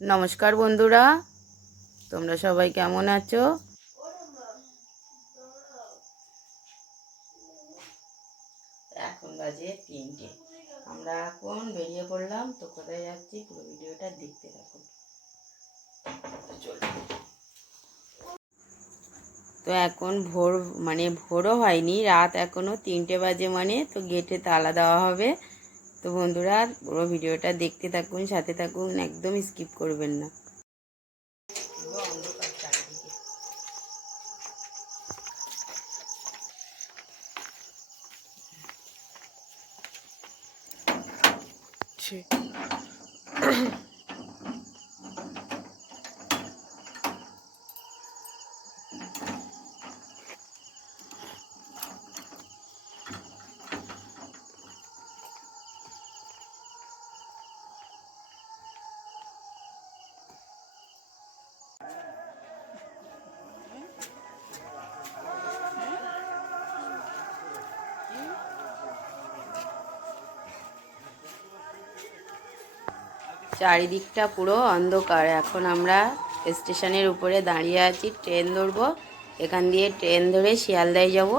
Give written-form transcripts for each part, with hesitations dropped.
নমস্কার বন্ধুরা, তোমরা সবাই কেমন আছো? এখন বাজে 3টে। আমরা এখন বেরিয়ে পড়লাম। তো কোথায় যাচ্ছি পুরো ভিডিওটা দেখতে থাকুন। তো এখন ভোরও হয়নি, রাত এখনও 3টে বাজে, তো গেটে তালা দেওয়া হবে। তো বন্ধুরা পুরো ভিডিওটা দেখতে থাকুন, সাথে থাকুন, একদম স্কিপ করবেন না। চারিদিকটা পুরো অন্ধকার। এখন আমরা স্টেশনের উপরে দাঁড়িয়ে আছি, ট্রেন ধরবো। এখান দিয়ে ট্রেন ধরে শিয়ালদায় যাব।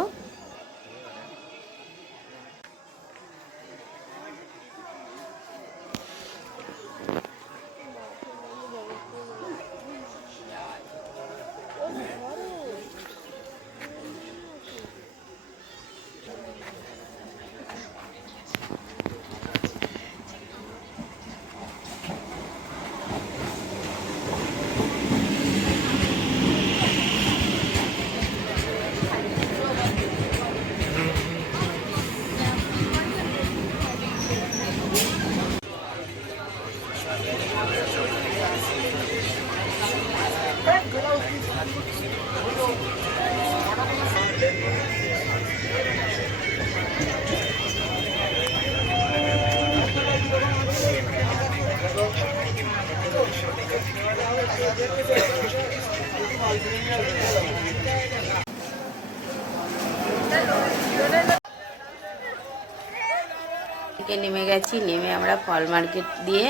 নেমে গেছি, নেমে আমরা ফল মার্কেট দিয়ে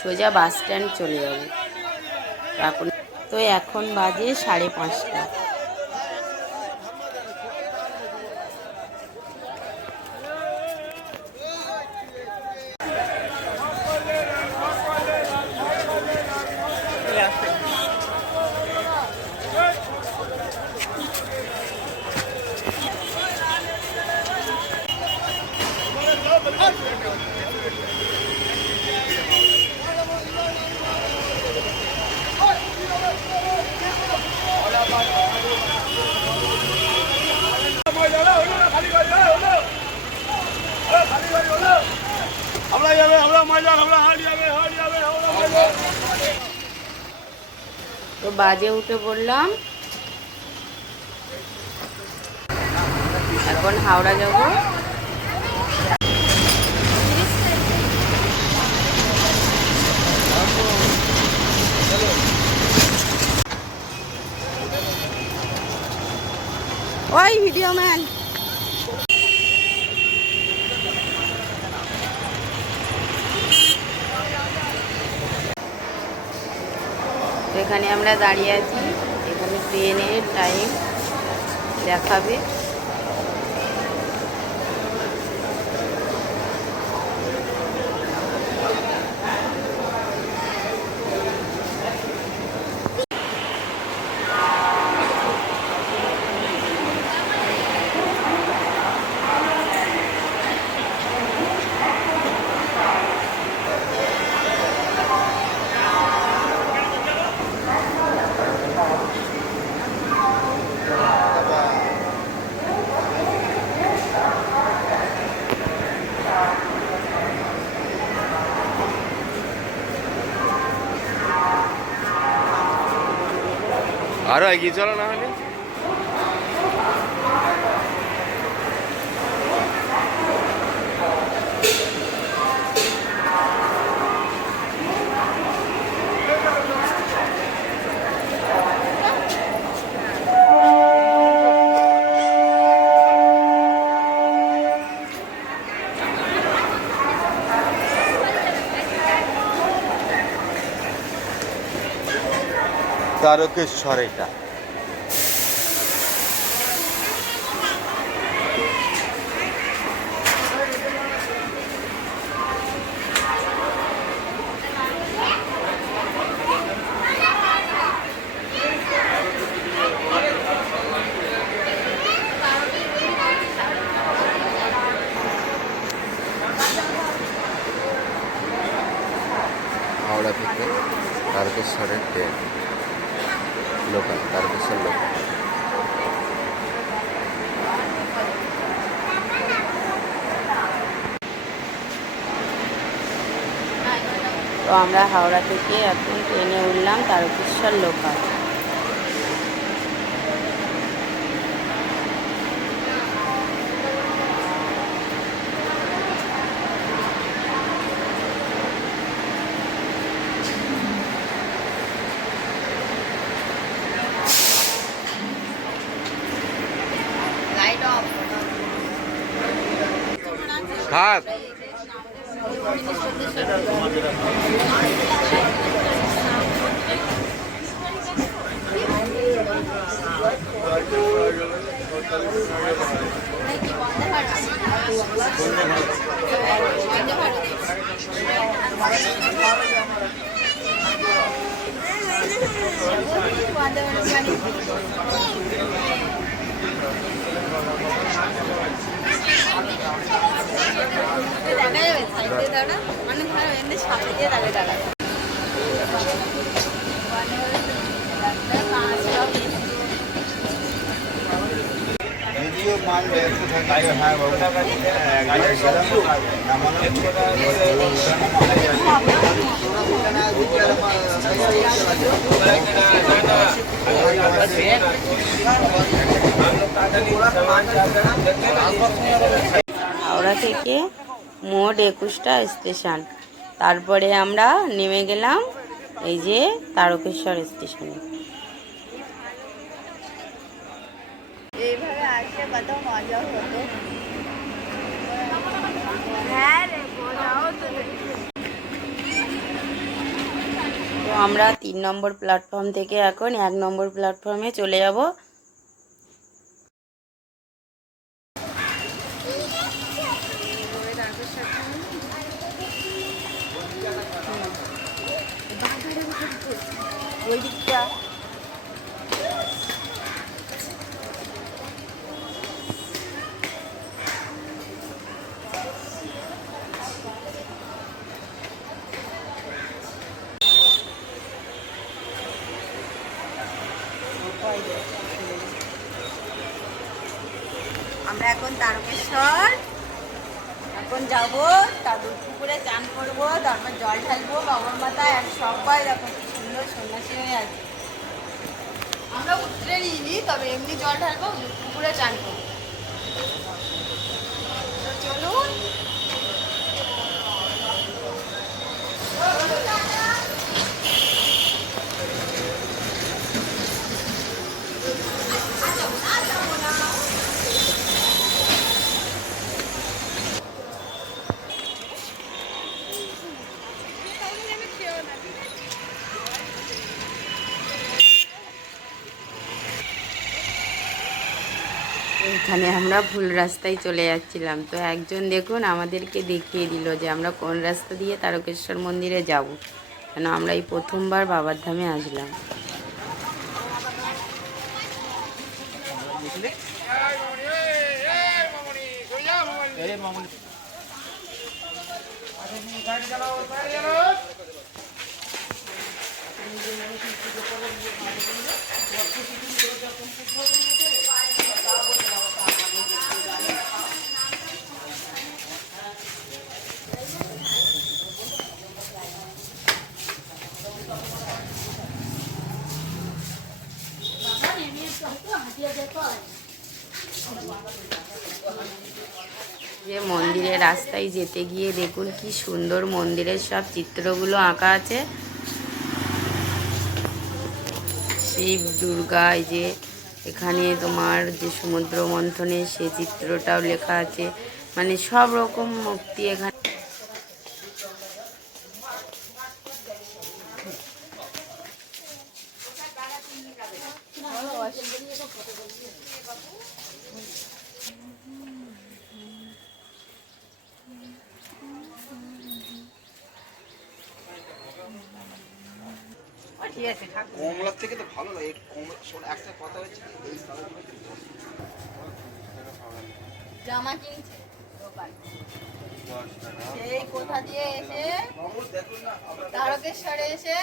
সোজা বাস স্ট্যান্ড চলে যাব। এখন বাজে 5:30। তো বাজে উঠে পড়লাম, এখন হাওড়া যাব। ওই ভিডিও ম্যান, এখানে আমরা দাঁড়িয়ে আছি। এখানে ট্রেনের টাইম দেখাবে। আরো এগিয়ে চলো না হলে। তারকেশ্বর এটা। হাওড়া থেকে তারকেশ্বরের ট্রেন, লোকাল, তারকেশ্বর লোকাল। তো আমরা হাওড়া থেকে এখন ট্রেনে উঠলাম তারকেশ্বর লোকাল। থাক। হাওড়া থেকে মোট 21টা স্টেশন, তারপরে আমরা নেমে গেলাম এই যে তারকেশ্বর স্টেশনে। এইভাবে আসলে কত মজা হতো। তো আমরা 3 নম্বর প্ল্যাটফর্ম থেকে এখন 1 নম্বর প্ল্যাটফর্মে চলে যাব। ওই দিকটা আমরা এখন তারকেশ্বর এখন যাবো, তারপর পুকুরে চান করবো, তারপর জল ঢালবো বাবার মাথায়। আর সবাই দেখো কি সুন্দর সন্ন্যাসী হয়ে আছে। আমরা উঠতে নিইনি, তবে এমনি জল ঢালবো, পুকুরে চান করবো। তো চলুন। এখানে আমরা ভুল রাস্তায় চলে যাচ্ছিলাম, তো একজন দেখুন আমাদেরকে দেখিয়ে দিল যে আমরা কোন রাস্তা দিয়ে তারকেশ্বর মন্দিরে যাব, কেন আমরা এই প্রথমবার বাবার ধামে আসলাম। যে মন্দিরের রাস্তায় যেতে গিয়ে দেখুন কি সুন্দর মন্দিরের সব চিত্রগুলো আঁকা আছে। শিব দুর্গা, এই যে এখানে তোমার যে সমুদ্র মন্থনে সে চিত্রটাও লেখা আছে, মানে সব রকম মূর্তি এখানে। বস। ঠিক আছে, কমলার থেকে তো ভালো লাগে কমলা। শোন একটা কথা হচ্ছে এই জামা কিনছে সেই কোথা দিয়ে এসে তারকেশ্বরে এসে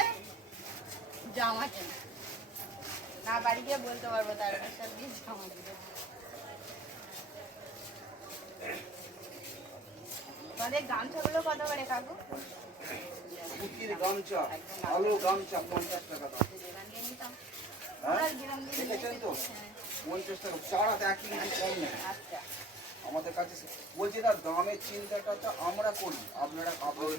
জামা কেনা, না বাড়ি গিয়ে বলতে পারবো তারকেশ্বর দিয়ে জামা কিনে। তাহলে গামছাগুলো কত করে কাকু? সুতির গামছা, ভালো গামছা 50 টাকা দাম। হ্যাঁ দেখেছেন তো 50 টাকা, 4 হাতে 1 কেজি কম নেই। আচ্ছা, আমাদের কাছে বলছি না, দামের চিন্তাটা তো আমরা করি, আপনারা কাপড়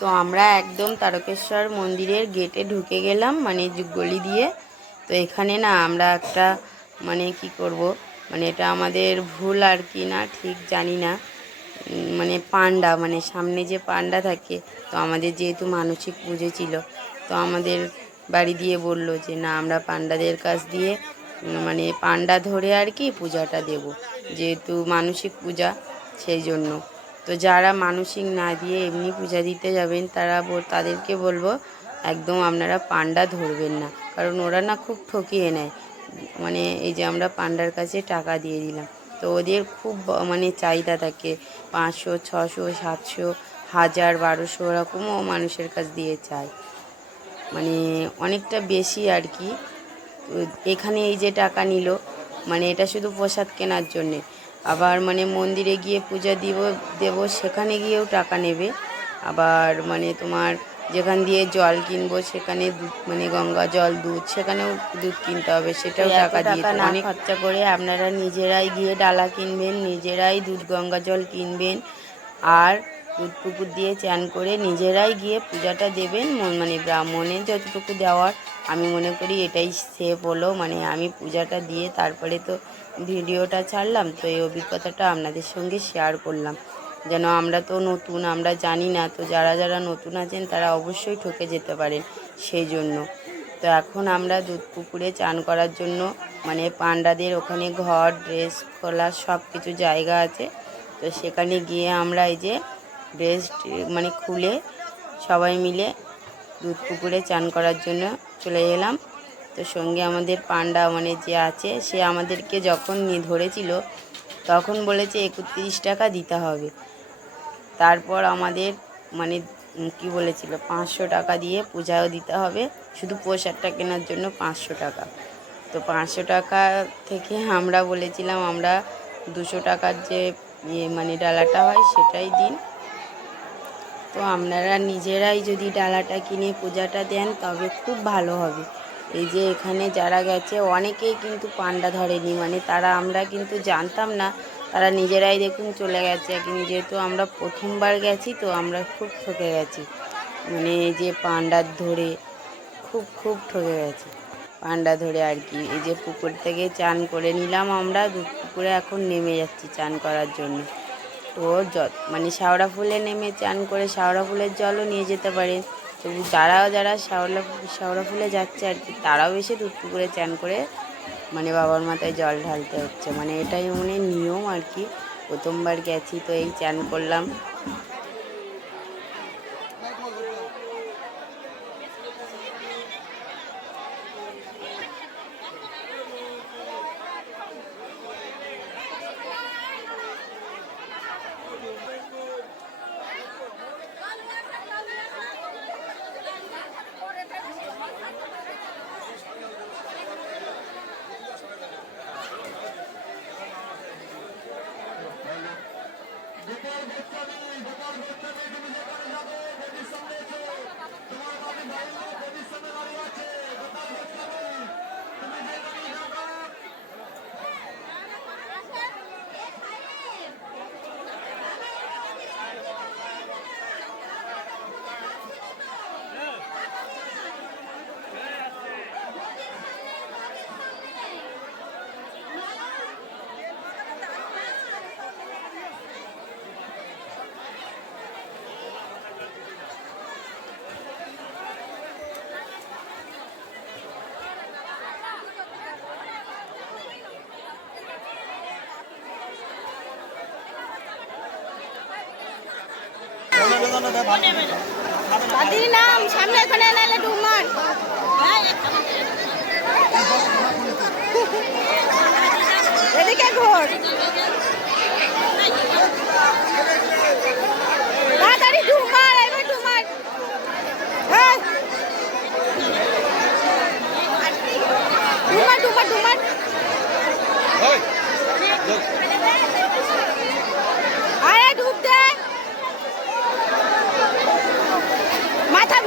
তো আমরা একদম তারকেশ্বর মন্দিরের গেটে ঢুকে গেলাম, মানে গলি দিয়ে। তো এখানে না আমরা একটা মানে কি করব, মানে এটা আমাদের ভুল আর কি না ঠিক জানি না, মানে পান্ডা, মানে সামনে যে পান্ডা থাকে, তো আমাদের যেহেতু মানসিক পুজো ছিল, তো আমাদের বাড়ি দিয়ে বলল যে না আমরা পান্ডাদের কাছ দিয়ে মানে পান্ডা ধরে আর কি পূজাটা দেব, যেহেতু মানসিক পূজা সেই জন্য। তো যারা মানসিক না দিয়ে এমনি পূজা দিতে যাবেন তাদেরকে বলবো একদম আপনারা পান্ডা ধরবেন না, কারণ ওরা না খুব ঠকিয়ে নেয়। মানে এই যে আমরা পান্ডার কাছে টাকা দিয়ে দিলাম, তো ওদের খুব মানে চাহিদা থাকে, 500 600 700 1000 1200 ওরকমও মানুষের কাছ দিয়ে চায়, মানে অনেকটা বেশি আর কি। তো এখানে এই যে টাকা নিল, মানে এটা শুধু প্রসাদ কেনার জন্যে, আবার মানে মন্দিরে গিয়ে পূজা দেব সেখানে গিয়েও টাকা নেবে। আবার মানে তোমার যেখান দিয়ে জল কিনবো সেখানে মানে গঙ্গা জল দুধ, সেখানেও দুধ কিনতে হবে, সেটাও টাকা দিয়ে অনেক খরচা করে আপনারা নিজেরাই গিয়ে ডালা কিনবেন, নিজেরাই দুধ গঙ্গা জল কিনবেন, আর দুধ পুকুর দিয়ে চান করে নিজেরাই গিয়ে পূজাটা দেবেন। মানে ব্রাহ্মণের যতটুকু দেওয়ার আমি মনে করি এটাই সেফ হলো, মানে আমি পূজাটা দিয়ে তারপরে তো ভিডিওটা ছাড়লাম, তো এই অভিজ্ঞতাটা আপনাদের সঙ্গে শেয়ার করলাম, যেন আমরা তো নতুন, আমরা জানি না, তো যারা যারা নতুন আছেন তারা অবশ্যই ঠকে যেতে পারেন সেই জন্য। তো এখন আমরা দুধ পুকুরে চান করার জন্য মানে পান্ডাদের ওখানে ঘর ড্রেস খোলা সব কিছু জায়গা আছে, তো সেখানে গিয়ে আমরা এই যে ড্রেস মানে খুলে সবাই মিলে দুধ পুকুরে চান করার জন্য চলে এলাম। তো সঙ্গে আমাদের পান্ডা মানে যে আছে সে আমাদেরকে যখন ধরেছিল তখন বলেছে 31 টাকা দিতে হবে, তারপর আমাদের মানে কি বলেছিল 500 টাকা দিয়ে পূজাও দিতে হবে, শুধু প্রসাদটা কেনার জন্য 500 টাকা। তো 500 টাকা থেকে আমরা বলেছিলাম আমরা 200 টাকার যে মানে ডালাটা হয় সেটাই দিন। তো আপনারা নিজেরাই যদি ডালাটা কিনে পূজাটা দেন তবে খুব ভালো হবে। এই যে এখানে যারা গেছে অনেকেই কিন্তু পান্ডা ধরেনি, মানে তারা, আমরা কিন্তু জানতাম না, তারা নিজেরাই দেখুন চলে গেছে। যেহেতু আমরা প্রথমবার গেছি তো আমরা খুব ঠকে গেছি, মানে এই যে পান্ডা ধরে খুব ঠকে গেছি পান্ডা ধরে আর কি। এই যে পুকুর থেকে চান করে নিলাম আমরা, দুধ পুকুরে এখন নেমে যাচ্ছি চান করার জন্য। তো মানে শাওড়া ফুলে নেমে চান করে শাওড়া ফুলের জলও নিয়ে যেতে পারেন, তো যারা শাওড়া ফুলে যাচ্ছে আর কি তারাও এসে দুধ পুকুরে চান করে মানে বাবার মাথায় জল ঢালতে হচ্ছে, মানে এটাই মানে নিয়ম আর কি। প্রথমবার গেছি তো এই চান করলাম। দাদির নাম সামনে এখানে নাইলে ডুমার এদিকে ঘোর তাড়াতাড়ি ডুমার এবার ডুমার ডুমার ডুমার ডুমার আরে ডুব দে মাথা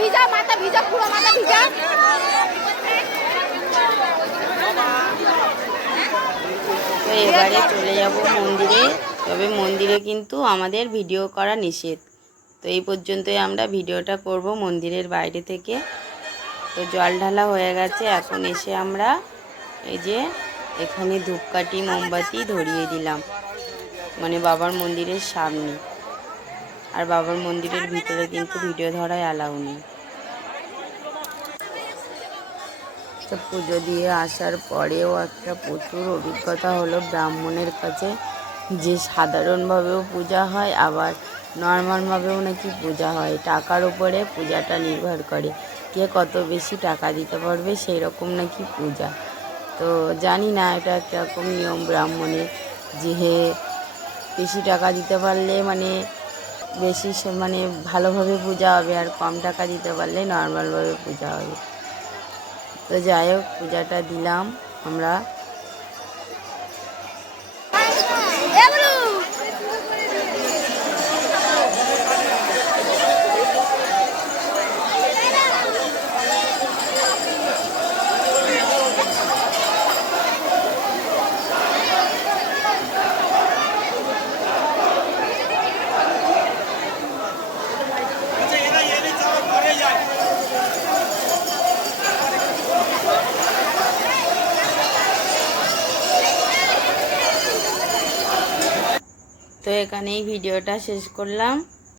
ভিজা পুরো মাথা ভিজা তো এবারে চলে যাব মন্দিরে তবে মন্দিরে কিন্তু আমাদের ভিডিও করা নিষেধ তো এই পর্যন্তই আমরা ভিডিওটা করব মন্দিরের বাইরে থেকে তো জল ঢালা হয়ে গেছে এখন এসে আমরা এই যে এখানে ধূপকাঠি মোমবাতি ধরিয়ে দিলাম মানে বাবার মন্দিরের সামনে আর বাবার মন্দিরের ভিতরে কিন্তু ভিডিও ধরায় অ্যালাউ নেই তো পুজো দিয়ে আসার পরেও একটা প্রচুর অভিজ্ঞতা হলো ব্রাহ্মণের কাছে যে সাধারণভাবেও পূজা হয় আবার নর্মালভাবেও নাকি পূজা হয় টাকার উপরে পূজাটা নির্ভর করে কে কত বেশি টাকা দিতে পারবে সেই রকম নাকি পূজা তো জানি না এটা কীরকম নিয়ম ব্রাহ্মণের যে বেশি টাকা দিতে পারলে মানে বেশি মানে ভালোভাবে পূজা হবে আর কম টাকা দিতে পারলে নর্মালভাবে পূজা হবে তো যাই হোক পূজাটা দিলাম আমরা তো এখানেই ভিডিওটা শেষ করলাম।